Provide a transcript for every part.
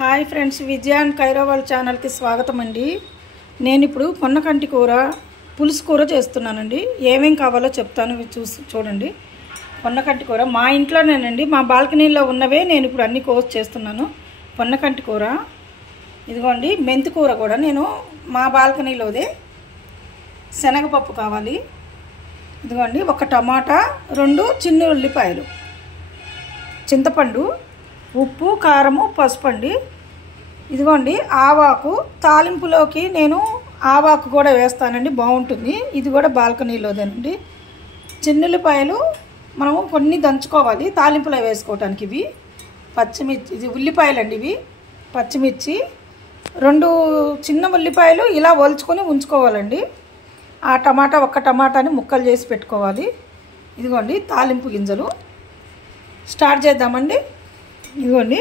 Hi friends, Vijaya and కైరోవాల్ ఛానల్కి స్వాగతం అండి. నేను ఇప్పుడు పొన్నకంటి కూర పులుసు కూర చేస్తున్నానండి. ఏమేం కావాలో చెప్తాను, చూడండి. పొన్నకంటి కూర మా ఇంట్లోనేనండి, మా బాల్కనీలో ఉన్నవే నేను ఇప్పుడు అన్ని కోసి చేస్తున్నాను. పొన్నకంటి కూర ఇదిగోండి. మెంతి కూర కూడా నేను మా బాల్కనీలోదే. శనగపప్పు కావాలి, ఇదిగోండి. ఒక టమాటా, 2 చిన్న ఉల్లిపాయలు, చింతపండు, ఉప్పు, కారము, పసుపు అండి. ఇదిగోండి ఆవాకు. తాలింపులోకి నేను ఆవాకు కూడా వేస్తానండి, బాగుంటుంది. ఇది కూడా బాల్కనీలోదేనండి. చిన్నుల్లిపాయలు మనము కొన్ని దంచుకోవాలి తాలింపులో వేసుకోవటానికి. ఇవి పచ్చిమిర్చి, ఇది ఉల్లిపాయలు అండి. ఇవి పచ్చిమిర్చి, 2 చిన్న ఉల్లిపాయలు ఇలా ఒలుచుకొని ఉంచుకోవాలండి. ఆ టమాటా, ఒక్క టమాటాని ముక్కలు చేసి పెట్టుకోవాలి. ఇదిగోండి తాలింపు గింజలు. స్టార్ట్ చేద్దామండి. ఇదిగోండి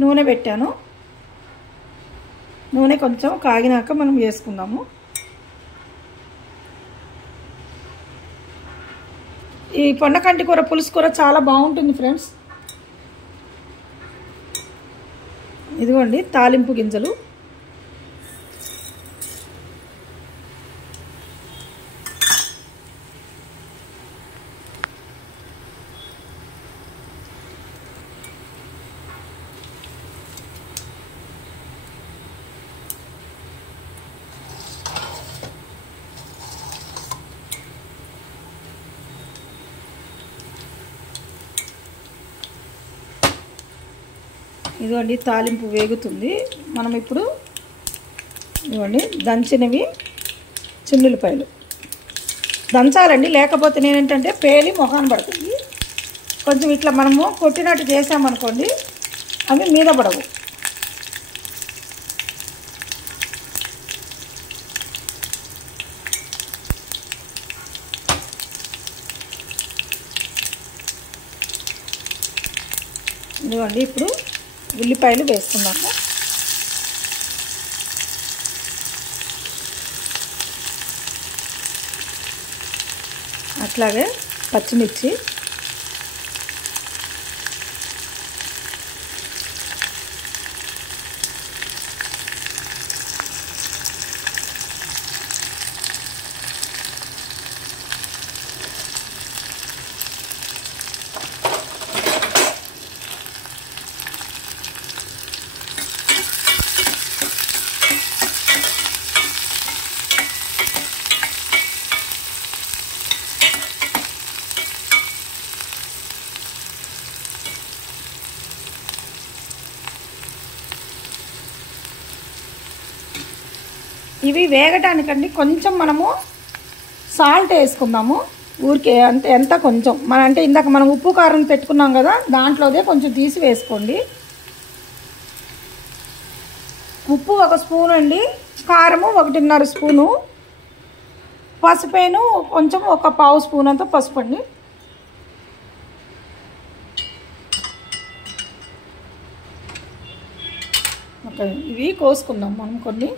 నూనె పెట్టాను. నూనె కొంచెం కాగినాక మనం వేసుకుందాము. ఈ పొన్నకంటి కూర పులుసు కూర చాలా బాగుంటుంది ఫ్రెండ్స్. ఇదిగోండి తాలింపు గింజలు. ఇదిగోండి తాలింపు వేగుతుంది. మనం ఇప్పుడు ఇదిగోండి దంచినవి చిన్నులపాయలు దంచాలండి, లేకపోతే నేనేంటంటే పేలి మొహాన్ పడుతుంది. కొంచెం ఇట్లా మనము కొట్టినట్టు చేసామనుకోండి, అవి మీద పడవు. ఇదిగోండి ఇప్పుడు ఉల్లిపాయలు వేసుకున్నాము. అట్లాగే పచ్చిమిర్చి, ఇవి వేగటానికండి కొంచెం మనము సాల్ట్ వేసుకుందాము. ఊరికే అంటే ఎంత కొంచెం అంటే ఇందాక మనం ఉప్పు కారం పెట్టుకున్నాం కదా, దాంట్లోదే కొంచెం తీసి వేసుకోండి. ఉప్పు 1 స్పూన్ అండి, కారము 1.5 స్పూను, పసుపేను కొంచెం 1/4 స్పూన్ అంత పసుపు అండి. ఓకే, ఇవి కోసుకుందాం మనం కొన్ని.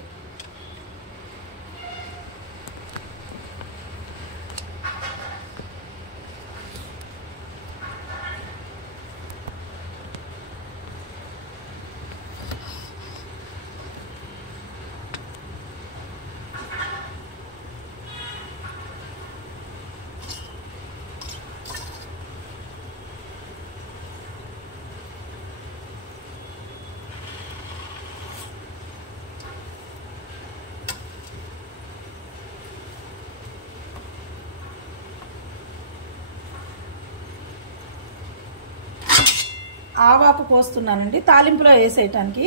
ఆవాకు పోస్తున్నానండి తాలింపులో వేసేయటానికి.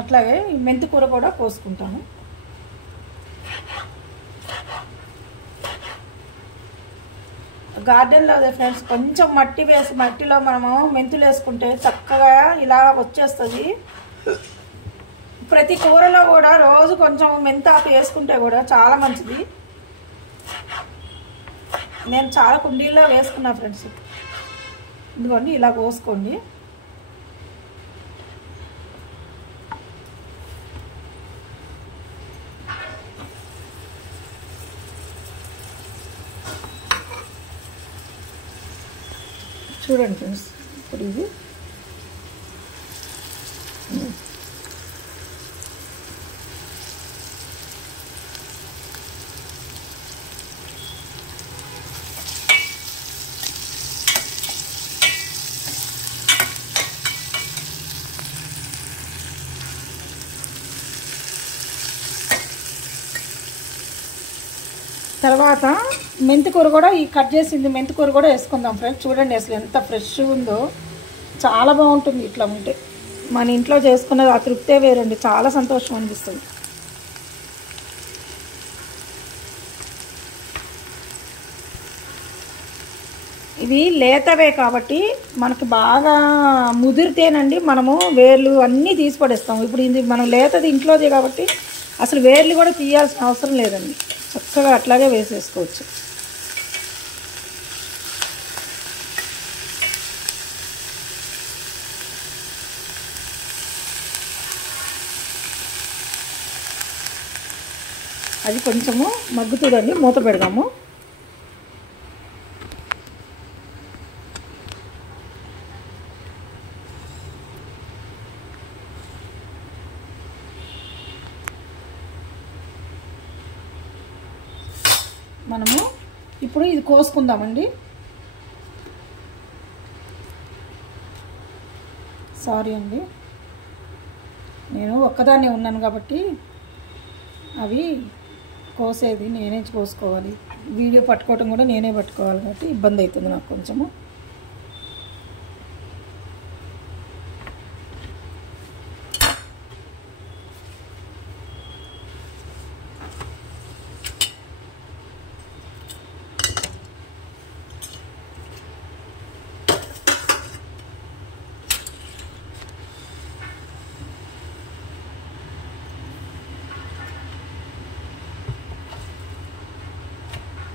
అట్లాగే మెంతి కూర కూడా పోసుకుంటాను. గార్డెన్లో అదే ఫ్రెండ్స్, కొంచెం మట్టి వేసి మట్టిలో మనము మెంతులు వేసుకుంటే చక్కగా ఇలా వచ్చేస్తుంది. ప్రతి కూరలో కూడా రోజు కొంచెం మెంతాకు వేసుకుంటే కూడా చాలా మంచిది. నేను చాలా కుండీల్లో వేసుకున్నా ఫ్రెండ్స్. ఇదిగోండి ఇలా కోసుకోండి. చూడండి ఫ్రెండ్స్, ఇప్పుడు ఇది తర్వాత మెంతికూర కూడా ఈ కట్ చేసింది మెంతికూర కూడా వేసుకుందాం ఫ్రెండ్స్. చూడండి అసలు ఎంత ఫ్రెష్గా ఉందో, చాలా బాగుంటుంది ఇట్లా ఉంటే. మన ఇంట్లో చేసుకున్నది ఆ తృప్తే వేరండి, చాలా సంతోషం అనిపిస్తుంది. ఇవి లేతవే కాబట్టి మనకి బాగా ముదిరితేనండి మనము వేర్లు అన్నీ తీసి పడేస్తాం. ఇప్పుడు ఇది మనం లేతది ఇంట్లోదే కాబట్టి అసలు వేర్లు కూడా తీయాల్సిన అవసరం లేదండి, చక్కగా అట్లాగే వేసేసుకోవచ్చు. అది కొంచెము మగ్గుతుందండి, మూత పెడదాము. మనము ఇప్పుడు ఇది కోసుకుందామండి. సారీ అండి, నేను ఒక్కదాన్నే ఉన్నాను కాబట్టి అవి కోసేది నేనే కోసుకోవాలి, వీడియో పట్టుకోవటం కూడా నేనే పట్టుకోవాలి కాబట్టి ఇబ్బంది అవుతుంది నాకు కొంచెము.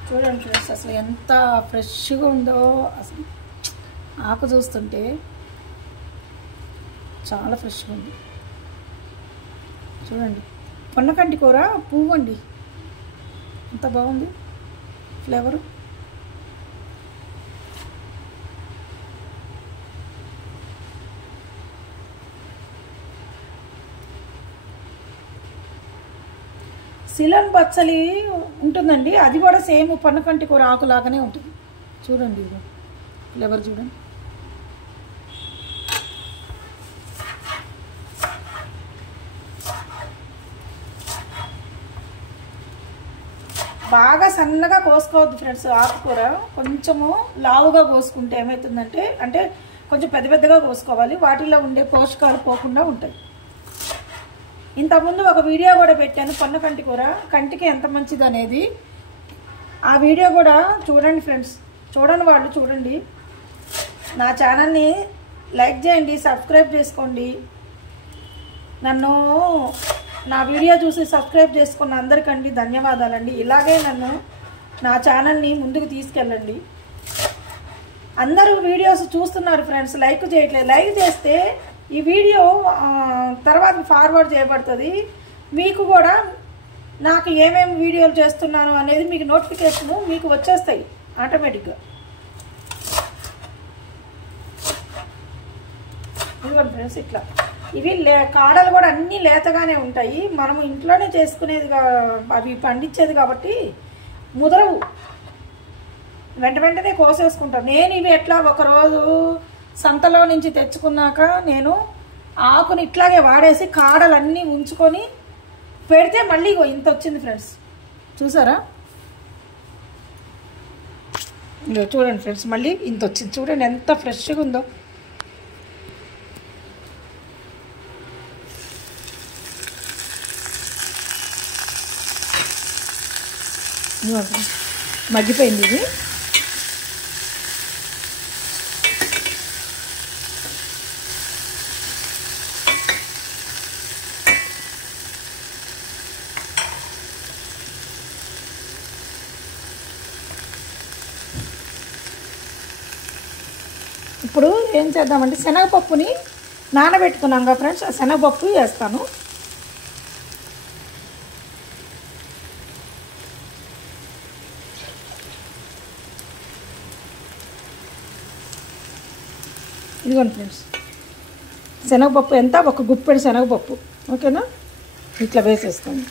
చూడండి ఫ్రెండ్స్, అసలు ఎంత ఫ్రెష్గా ఉందో, అసలు ఆకు చూస్తుంటే చాలా ఫ్రెష్గా ఉంది. చూడండి, పొన్నకంటి కూర పువ్వు అండి, ఎంత బాగుంది ఫ్లేవరు. సిలన్ బచ్చలి ఉంటుందండి, అది కూడా సేమ్ పొన్నకంటి కూర ఆకులాగానే ఉంటుంది. చూడండి ఇది ఫ్లేవర్ చూడండి. బాగా సన్నగా కోసుకోవద్దు ఫ్రెండ్స్, ఆకుకూర కొంచెము లావుగా కోసుకుంటే ఏమవుతుందంటే, అంటే కొంచెం పెద్ద పెద్దగా కోసుకోవాలి, వాటిలో ఉండే పోషకాలు పోకుండా ఉంటాయి. ఇంతకుముందు ఒక వీడియో కూడా పెట్టాను, పొన్నకంటి కూర కంటికి ఎంత మంచిది అనేది. ఆ వీడియో కూడా చూడండి ఫ్రెండ్స్, చూడని వాళ్ళు చూడండి. నా ఛానల్ని లైక్ చేయండి, సబ్స్క్రైబ్ చేసుకోండి. నన్ను నా వీడియో చూసి సబ్స్క్రైబ్ చేసుకున్న అందరికండి ధన్యవాదాలండి. ఇలాగే నన్ను నా ఛానల్ని ముందుకు తీసుకెళ్ళండి. అందరూ వీడియోస్ చూస్తున్నారు ఫ్రెండ్స్, లైక్ చేయట్లేదు. లైక్ చేస్తే ఈ వీడియో తర్వాత ఫార్వర్డ్ చేయబడుతుంది, మీకు కూడా నాకు ఏమేమి వీడియోలు చేస్తున్నాను అనేది మీకు నోటిఫికేషను మీకు వచ్చేస్తాయి ఆటోమేటిక్గా. ఇదిగోండి ఫ్రెండ్స్, ఇట్లా ఇవి కాడలు కూడా అన్నీ లేతగానే ఉంటాయి. మనము ఇంట్లోనే చేసుకునేది, అవి పండించేది కాబట్టి ముదరవు, వెంటనే కోసేసుకుంటాను. నేను ఇవి ఎట్లా ఒకరోజు సంతలో నుంచి తెచ్చుకున్నాక నేను ఆకుని ఇట్లాగే వాడేసి కాడలన్నీ ఉంచుకొని పెడితే మళ్ళీ ఇంత వచ్చింది ఫ్రెండ్స్, చూసారా? చూడండి ఫ్రెండ్స్, మళ్ళీ ఇంత వచ్చింది. చూడండి ఎంత ఫ్రెష్గా ఉందో. మగ్గిపోయింది ఇది. ఇప్పుడు ఏం చేద్దామంటే శనగపప్పుని నానబెట్టుకున్నాం కదా ఫ్రెండ్స్, ఆ శనగపప్పు వేస్తాను. ఇదిగోండి ఫ్రెండ్స్, శనగపప్పు ఎంత, ఒక గుప్పెడు శనగపప్పు. ఓకేనా, ఇట్లా వేసేసుకోండి.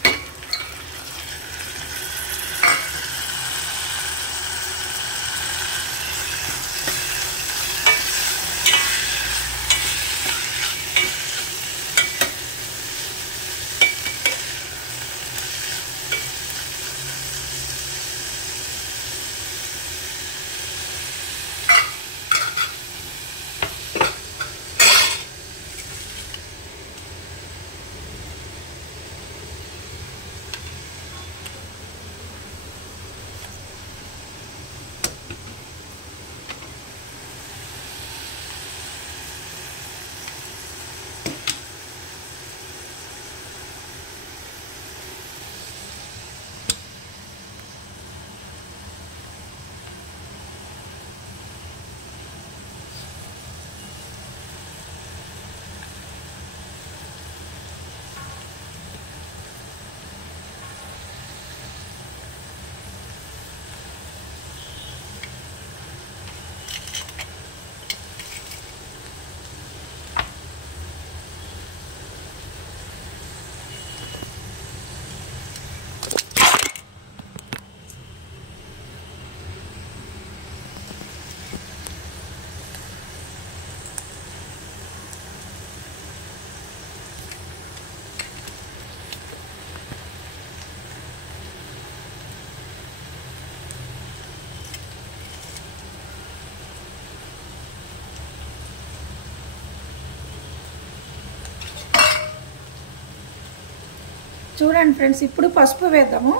చూడండి ఫ్రెండ్స్, ఇప్పుడు పసుపు వేద్దాము.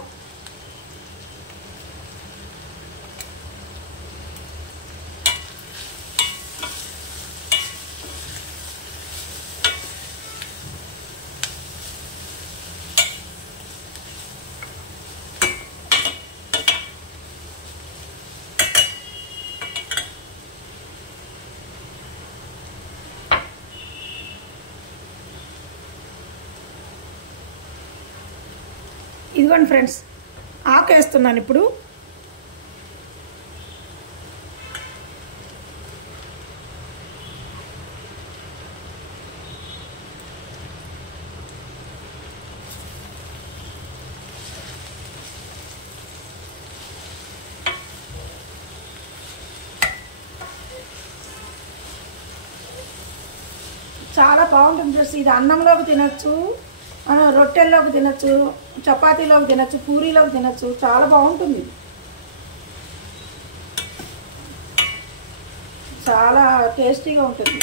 ఇదిగోండి ఫ్రెండ్స్, ఆకు వేస్తున్నాను ఇప్పుడు. చాలా బాగుంటుంది ఫ్రెండ్స్. ఇది అన్నంలోకి తినచ్చు, రొట్టెల్లోకి తినచ్చు, చపాతీలోకి తినచ్చు, పూరీలోకి తినచ్చు. చాలా బాగుంటుంది, చాలా టేస్టీగా ఉంటుంది.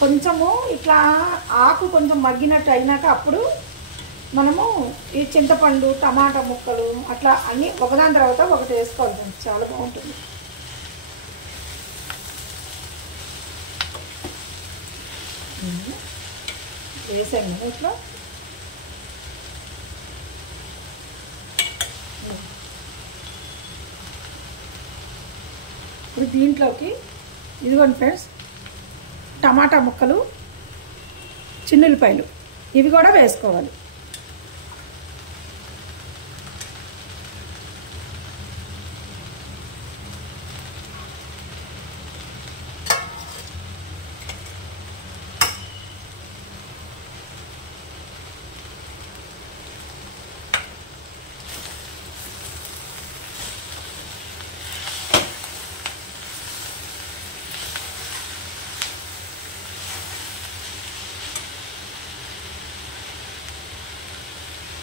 కొంచెము ఇట్లా ఆకు కొంచెం మగ్గినట్టు అయినాక అప్పుడు మనము ఈ చింతపండు, టమాటా ముక్కలు అట్లా అన్నీ ఒకదాని తర్వాత ఒకటి వేసుకోవాలి. చాలా బాగుంటుంది. వేసాను నేను ఇట్లా. ఇప్పుడు దీంట్లోకి ఇదిగోండి ఫ్రెండ్స్, టమాటా ముక్కలు, చిన్నుల్లిపాయలు ఇవి కూడా వేసుకోవాలి.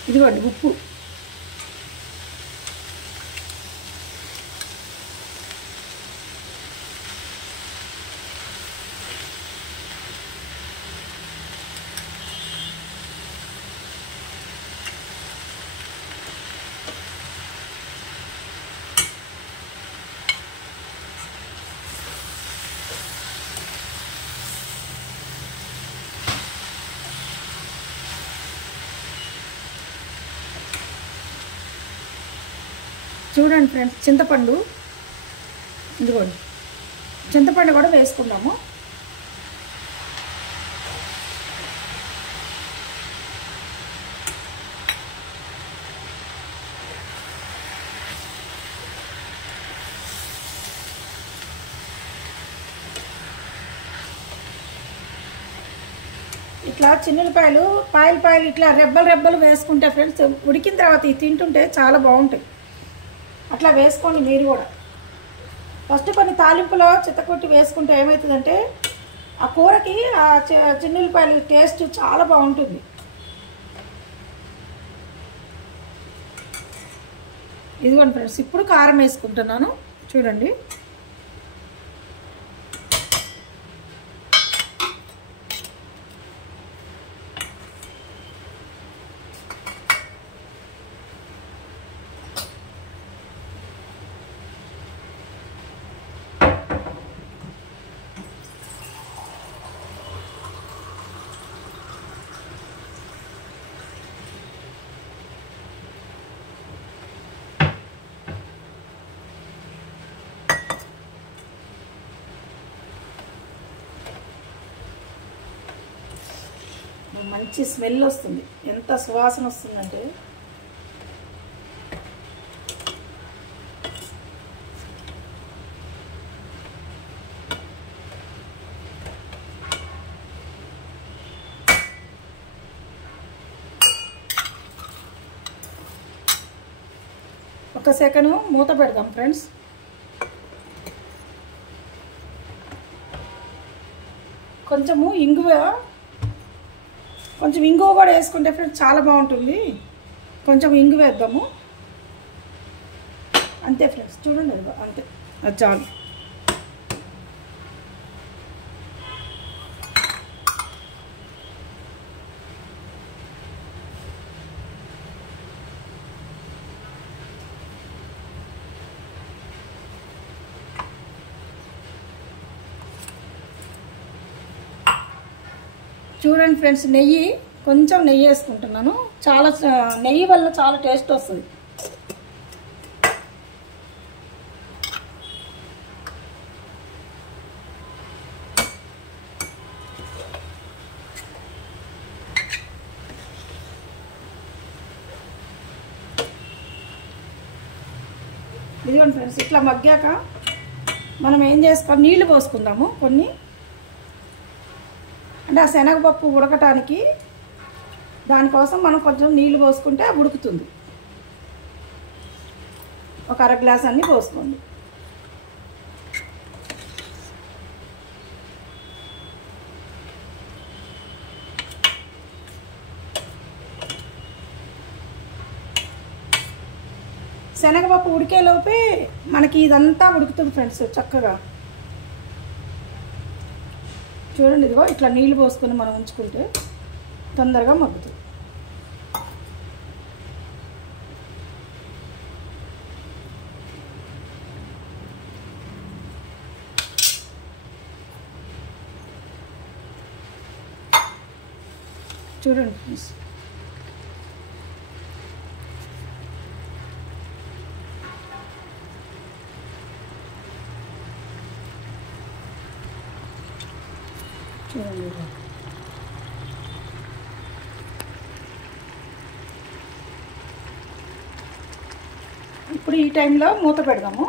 ఇదిగోండి ఉప్పు, చూడండి ఫ్రెండ్స్, చింతపండు ఇదిగోండి, చింతపండు కూడా వేసుకుందాము. ఇట్లా చిన్నులపాయలు పాయలు ఇట్లా రెబ్బలు వేసుకుంటే ఫ్రెండ్స్, ఉడికిన తర్వాత ఇది తింటుంటే చాలా బాగుంటాయి. అట్లా వేసుకోండి మీరు కూడా. ఫస్ట్ కొన్ని తాలింపులో చిత్తకొట్టి వేసుకుంటే ఏమవుతుందంటే ఆ కూరకి ఆ చిన్నులపాయలు టేస్ట్ చాలా బాగుంటుంది. ఇదిగోండి ఫ్రెండ్స్, ఇప్పుడు కారం వేసుకుంటున్నాను చూడండి. మంచి స్మెల్ వస్తుంది, ఎంత సువాసన వస్తుందంటే. ఒక సెకండ్ మూత పెడదాం ఫ్రెండ్స్. కొంచెము ఇంగువ కూడా వేసుకుంటే ఫ్రెండ్స్ చాలా బాగుంటుంది. కొంచెం ఇంగువ వేద్దాము అంతే ఫ్రెండ్స్. చూడండి అది అంతే, అది చాలు. చూడండి ఫ్రెండ్స్, కొంచెం నెయ్యి వేసుకుంటున్నాను. చాలా నెయ్యి వల్ల చాలా టేస్ట్ వస్తుంది. ఇదిగోండి ఫ్రెండ్స్, ఇట్లా మగ్గాక మనం ఏం చేసుకోవాలి, నీళ్లు పోసుకుందాము కొన్ని. అంటే ఆ శనగపప్పు ఉడకటానికి, దానికోసం మనం కొంచెం నీళ్లు పోసుకుంటే ఉడుకుతుంది. ఒక అర గ్లాస్ అన్ని పోసుకోండి. శనగపప్పు ఉడికేలోపే మనకి ఇదంతా ఉడుకుతుంది ఫ్రెండ్స్ చక్కగా. చూడండి, ఇదిగో ఇట్లా నీళ్ళు పోసుకొని మనం ఉంచుకుంటే తొందరగా మగ్గుతుంది. చూడండి ఫ్రెండ్స్, చూడండి. ఇప్పుడు ఈ టైంలో మూత పెడదాము.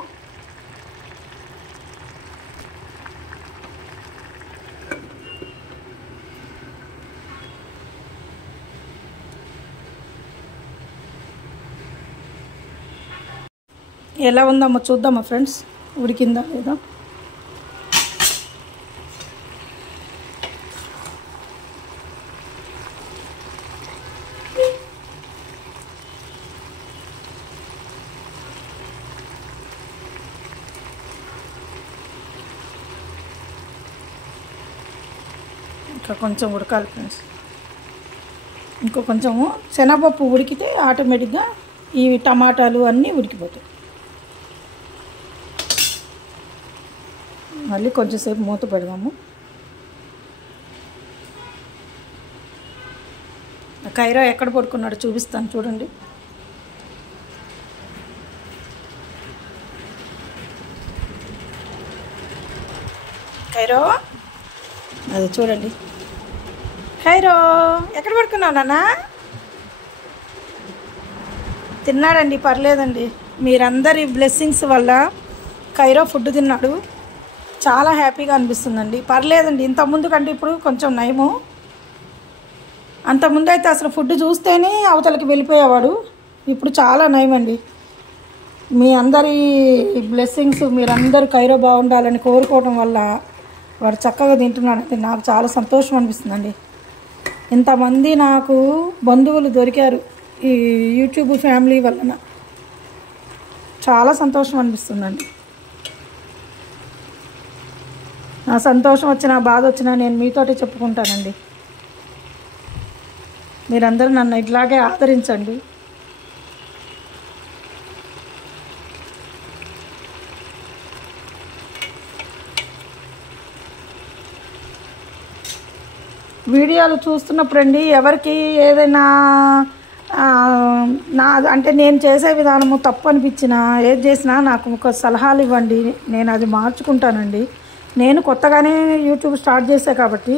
ఎలా ఉందమ్మో చూద్దామా ఫ్రెండ్స్, ఉడికిందా లేదా. ఇంకా కొంచెం ఉడకాలి ఫ్రెండ్స్. ఇంకో కొంచెము శనగపప్పు ఉడికితే ఆటోమేటిక్గా ఈ టమాటాలు అన్నీ ఉడికిపోతాయి. మళ్ళీ కొంచెంసేపు మూత పెడదాము. కైరా ఎక్కడ పడుకున్నాడో చూపిస్తాను చూడండి. ఖైరో. అది చూడండి, ఖైరో ఎక్కడ పడుకున్నావు నాన్న? తిన్నాడండి, పర్లేదండి. మీరందరి బ్లెస్సింగ్స్ వల్ల ఖైరో ఫుడ్ తిన్నాడు. చాలా హ్యాపీగా అనిపిస్తుందండి. పర్లేదండి, ఇంతకుముందు కంటే ఇప్పుడు కొంచెం నయము. అంతకుముందు అయితే అసలు ఫుడ్ చూస్తేనే అవతలకి వెళ్ళిపోయేవాడు. ఇప్పుడు చాలా నయమండి. మీ అందరి బ్లెస్సింగ్స్, మీరందరూ ఖైరో బాగుండాలని కోరుకోవడం వల్ల వాడు చక్కగా తింటున్నాడంటే నాకు చాలా సంతోషం అనిపిస్తుందండి. ఇంతమంది నాకు బంధువులు దొరికారు ఈ యూట్యూబ్ ఫ్యామిలీ వలన. చాలా సంతోషం అనిపిస్తుందండి. నా సంతోషం వచ్చినా బాధ వచ్చినా నేను మీతోటే చెప్పుకుంటానండి. మీరందరూ నన్ను ఇట్లాగే ఆదరించండి. వీడియోలు చూస్తున్నప్పుడండి ఎవరికి ఏదైనా నా అంటే నేను చేసే విధానము తప్పు అనిపించినా ఏది చేసినా నాకు ఒక సలహాలు ఇవ్వండి, నేను అది మార్చుకుంటానండి. నేను కొత్తగానే యూట్యూబ్ స్టార్ట్ చేసా కాబట్టి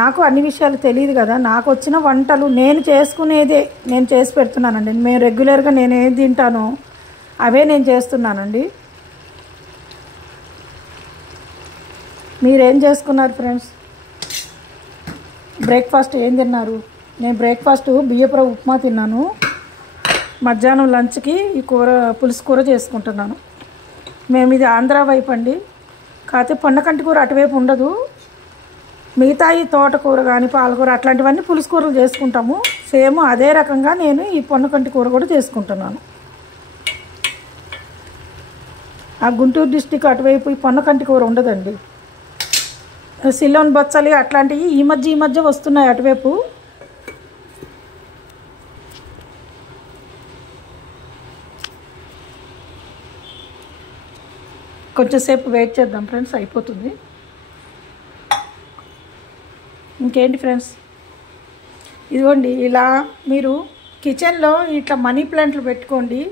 నాకు అన్ని విషయాలు తెలియదు కదా. నాకు వచ్చిన వంటలు నేను చేసుకునేదే నేను చేసి పెడుతున్నానండి. మేము రెగ్యులర్గా నేను ఏం తింటానో అవే నేను చేస్తున్నానండి. మీరేం చేసుకున్నారు ఫ్రెండ్స్? బ్రేక్ఫాస్ట్ ఏం తిన్నారు? నేను బ్రేక్ఫాస్ట్ బియ్యపు ఉప్మా తిన్నాను. మధ్యాహ్నం లంచ్కి ఈ కూర పులుసు కూర చేసుకుంటున్నాను. మేము ఇది ఆంధ్ర వైపు అండి. కాకపోతే పొన్నకంటి కూర అటువైపు ఉండదు. మిగతా ఈ తోటకూర కానీ పాలకూర అట్లాంటివన్నీ పులుసు కూరలు చేసుకుంటాము. సేమ్ అదే రకంగా నేను ఈ పొన్నకంటి కూర కూడా చేసుకుంటున్నాను. ఆ గుంటూరు డిస్టిక్ అటువైపు ఈ పొన్నకంటి కూర ఉండదండి. సిలోన్ బొచ్చలి అట్లాంటివి ఈ మధ్య వస్తున్నాయి అటువైపు. కొంచెంసేపు వెయిట్ చేద్దాం ఫ్రెండ్స్, అయిపోతుంది. ఇంకేంటి ఫ్రెండ్స్, ఇదిగోండి ఇలా మీరు కిచెన్లో ఇట్లా మనీ ప్లాంట్లు పెట్టుకోండి.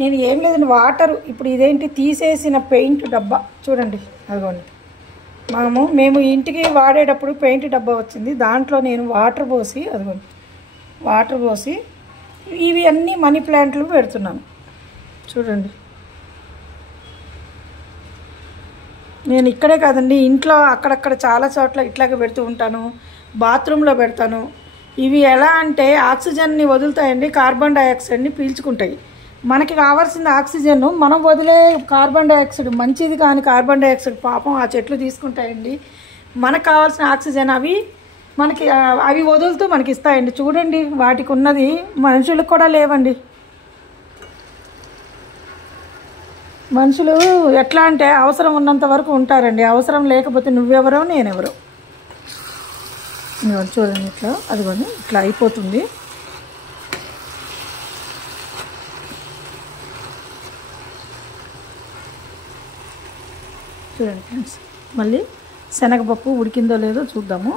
నేను ఏం లేదండి, వాటరు ఇప్పుడు ఇదేంటి తీసేసిన పెయింట్ డబ్బా చూడండి, అదిగోండి. మేము ఇంటికి వాడేటప్పుడు పెయింట్ డబ్బా వచ్చింది, దాంట్లో నేను వాటర్ పోసి అదిగోండి వాటర్ పోసి ఇవి అన్నీ మనీ ప్లాంట్లు పెడుతున్నాను చూడండి. నేను ఇక్కడే కాదండి, ఇంట్లో అక్కడక్కడ చాలా చోట్ల ఇట్లాగే పెడుతూ ఉంటాను. బాత్రూంలో పెడతాను. ఇవి ఎలా అంటే ఆక్సిజన్ని వదులుతాయండి, కార్బన్ డైఆక్సైడ్ని పీల్చుకుంటాయి. మనకి కావాల్సిన ఆక్సిజన్ మనం వదిలే కార్బన్ డైఆక్సైడ్ మంచిది కానీ కార్బన్ డైఆక్సైడ్ పాపం ఆ చెట్లు తీసుకుంటాయండి. మనకు కావాల్సిన ఆక్సిజన్ అవి వదులుతూ మనకి ఇస్తాయండి. చూడండి వాటికి ఉన్నది మనుషులకు కూడా లేవండి. మనుషులు ఎట్లా అంటే అవసరం ఉన్నంత వరకు ఉంటారండి, అవసరం లేకపోతే నువ్వెవరో నేనెవరో. చూడండి ఇట్లా అదిగోండి ఇట్లా అయిపోతుంది. చూడండి ఫ్రెండ్స్, మళ్ళీ శనగపప్పు ఉడికిందో లేదో చూద్దాము.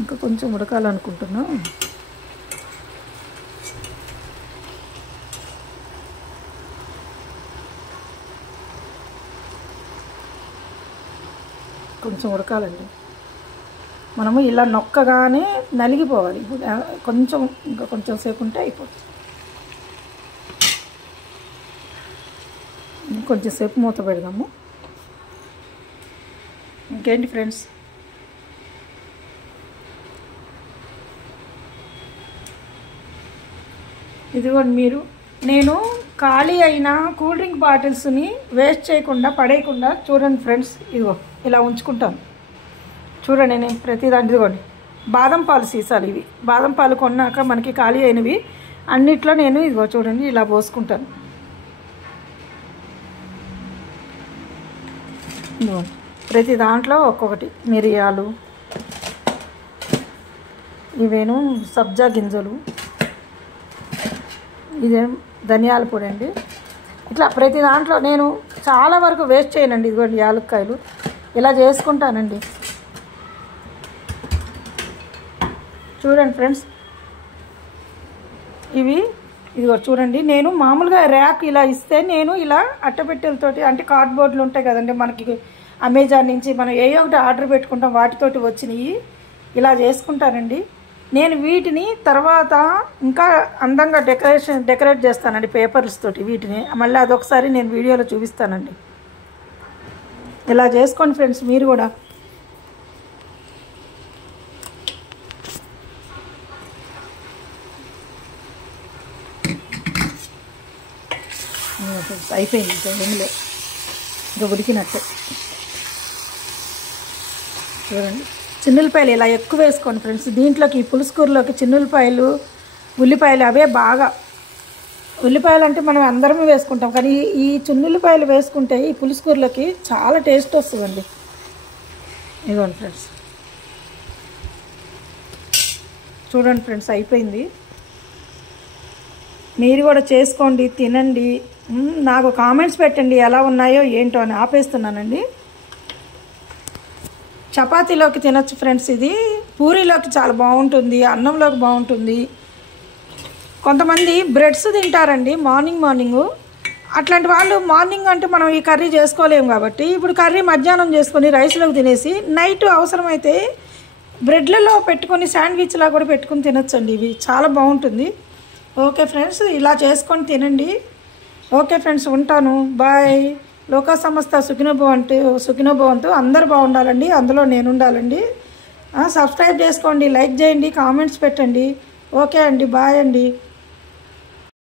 ఇంకా కొంచెం ఉడకాలనుకుంటున్నాం. కొంచెం ఉడకాలండి. మనము ఇలా నొక్కగానే నలిగిపోవాలి. కొంచెం ఇంకా కొంచెం సేపు ఉంటే అయిపోతుంది. కొంచెం సేపు మూత పెడదాము. ఇంకేంటి ఫ్రెండ్స్, ఇదిగోండి నేను ఖాళీ అయిన కూల్ డ్రింక్ బాటిల్స్ని వేస్ట్ చేయకుండా పడేయకుండా చూడండి ఫ్రెండ్స్, ఇదిగో ఇలా ఉంచుకుంటాను. చూడండి నేను ప్రతిదాన్ని ఇదిగోండి బాదం పాలు సీసాలు, ఇవి బాదం పాలు కొన్నాక మనకి ఖాళీ అయినవి అన్నిట్లో నేను ఇదిగో చూడండి ఇలా పోసుకుంటాను. ఇదిగోండి ప్రతి దాంట్లో ఒక్కొక్కటి మిరియాలు, ఇవేను సబ్జా గింజలు, ఇదేం ధనియాల పొడి అండి. ఇట్లా ప్రతి దాంట్లో నేను చాలా వరకు వేస్ట్ చేయనండి. ఇదిగోండి యాలక్కాయలు ఇలా చేసుకుంటానండి. చూడండి ఫ్రెండ్స్, ఇదిగో చూడండి, నేను మామూలుగా ర్యాక్ ఇలా ఇస్తే నేను ఇలా అట్టపెట్టెలతోటి అంటే కార్డ్బోర్డులు ఉంటాయి కదండి మనకి అమెజాన్ నుంచి మనం ఏ ఒకటి ఆర్డర్ పెట్టుకుంటాం వాటితోటి వచ్చినాయి. ఇలా చేసుకుంటానండి. నేను వీటిని తర్వాత ఇంకా అందంగా డెకరేట్ చేస్తానండి పేపర్స్ తోటి. వీటిని మళ్ళీ అదొకసారి నేను వీడియోలో చూపిస్తానండి. ఇలా చేసుకోండి ఫ్రెండ్స్ మీరు కూడా. అయిపోయింది ఇంకా ఏమిలే, ఇంకా ఉడికినట్టు. చూడండి చిన్నులపాయలు ఇలా ఎక్కువ వేసుకోండి ఫ్రెండ్స్. దీంట్లోకి పులుసు కూరలోకి చిన్నులపాయలు ఉల్లిపాయలు అవే బాగా. ఉల్లిపాయలు అంటే మనం అందరమే వేసుకుంటాం, కానీ ఈ చిన్నులపాయలు వేసుకుంటే ఈ పులుసు కూరలోకి చాలా టేస్ట్ వస్తుందండి. ఇదిగోండి ఫ్రెండ్స్, చూడండి ఫ్రెండ్స్ అయిపోయింది. మీరు కూడా చేసుకోండి, తినండి. నాకు కామెంట్స్ పెట్టండి ఎలా ఉన్నాయో ఏంటో అని. ఆపేస్తున్నానండి. చపాతీలోకి తినొచ్చు ఫ్రెండ్స్. ఇది పూరీలోకి చాలా బాగుంటుంది, అన్నంలోకి బాగుంటుంది. కొంతమంది బ్రెడ్స్ తింటారండి మార్నింగ్. అట్లాంటి వాళ్ళు మార్నింగ్ అంటే మనం ఈ కర్రీ చేసుకోలేము కాబట్టి ఇప్పుడు కర్రీ మధ్యాహ్నం చేసుకొని రైస్లోకి తినేసి నైట్ అవసరమైతే బ్రెడ్లలో పెట్టుకొని శాండ్విచ్లా కూడా పెట్టుకొని తినొచ్చండి. ఇవి చాలా బాగుంటుంది. ఓకే ఫ్రెండ్స్, ఇలా చేసుకొని తినండి. ఓకే ఫ్రెండ్స్, ఉంటాను. బాయ్. లోకా సమస్త సుఖినోభవంతు. అందరూ బాగుండాలండి, అందులో నేను ఉండాలండి. సబ్స్క్రైబ్ చేసుకోండి, లైక్ చేయండి, కామెంట్స్ పెట్టండి. ఓకే అండి, బాయ్ అండి.